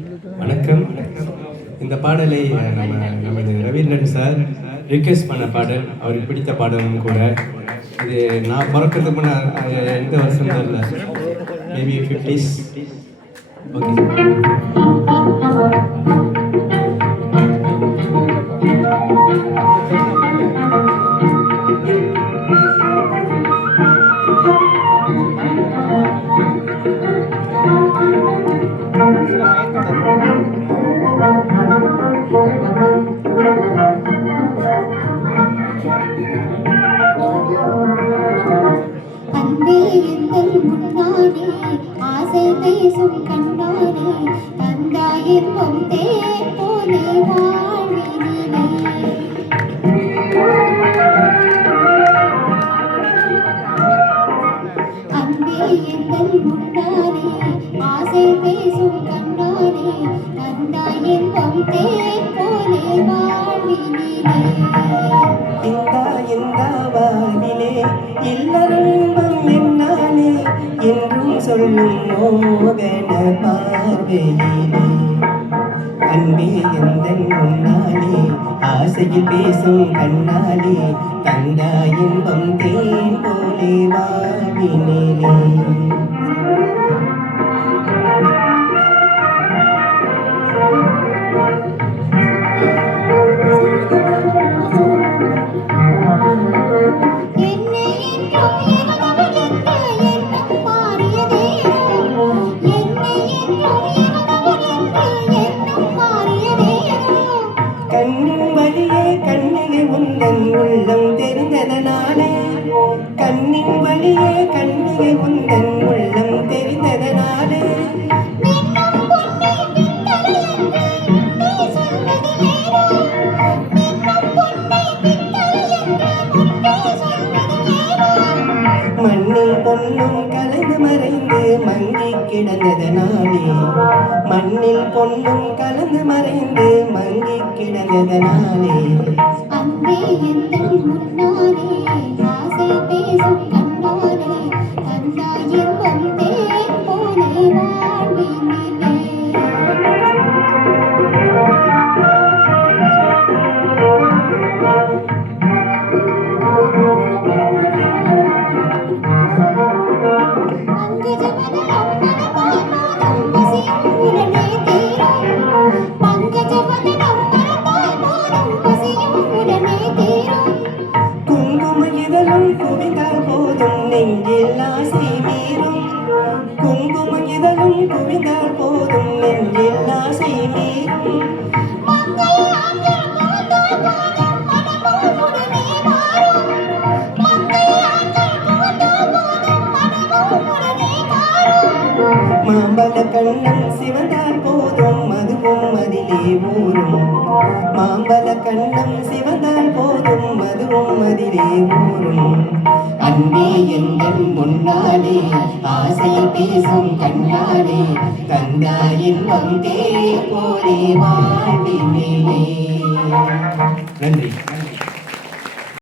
வணக்கம். இந்த பாடலை நமது ரவீந்திரன் சார் ரிக்வெஸ்ட் பண்ண பாடல், அவருக்கு பிடித்த பாடலும் கூட. இது நான் பிறக்கிறதுக்கு முன்னே எந்த வருஷம் தெரியல, மேபி 50s. ஓகே. அன்பே எங்கள் முன்னாடி ஆசை பேசும் கண்ணாடி தந்தாயின்பம் தேன் போலே வாழ்வினிலே. அன்பே எங்கள் முன்னாடி ஆசை பேசும் கண்ணாடி தந்தாயின்பம் தேன் போலே வாழ்வினிலே. இல்லறம் என்னாலே என்றும் சொல்லும் மோகன பார்வையிலே. அன்பே எந்தன் முன்னாலே ஆசையில் பேசும் கண்ணாலே தந்தா இன்பம் தேன் போலே வாழ்வினிலே. கண்ணின் வழியே கண்ணிலே உந்தன் உள்ளம் தெரிந்ததனாலே, கண்ணின் வழியே கண்ணிலே உந்தன் உள்ளம் தெரிந்ததனாலே. மண்ணில் பொன்னும் கலந்து மறைந்து மங்கி கிடந்ததனாலே, மண்ணில் பொன்னும் கலந்து மறைந்து மங்கி கிடந்ததனாலே. அன்பே எங்கள் முன்னாலே ஆசை பேசும் கண்ணாலே தந்தாயின்பம் தேன் போலே வாழ்வினிலே. குங்கும இதழும் குவிந்தால் போதும் நெஞ்சில் ஆசை மீறும், குங்கும இதழும் குவிந்தால் போதும் நெஞ்சில் ஆசை மீறும். மாம்பழ கண்ணம் சிவந்தால் போதும் அதுவும் அதிலே ஊரும், மாம்பழ கண்ணம் சிவந்தால் போதும் அதுவும் அதிலே ஊரும். அன்பே எங்கள் முன்னாலே ஆசை பேசும் கண்ணாலே தந்தா இன்பம் தேன் போலே வாழ்வினிலே. நன்றி.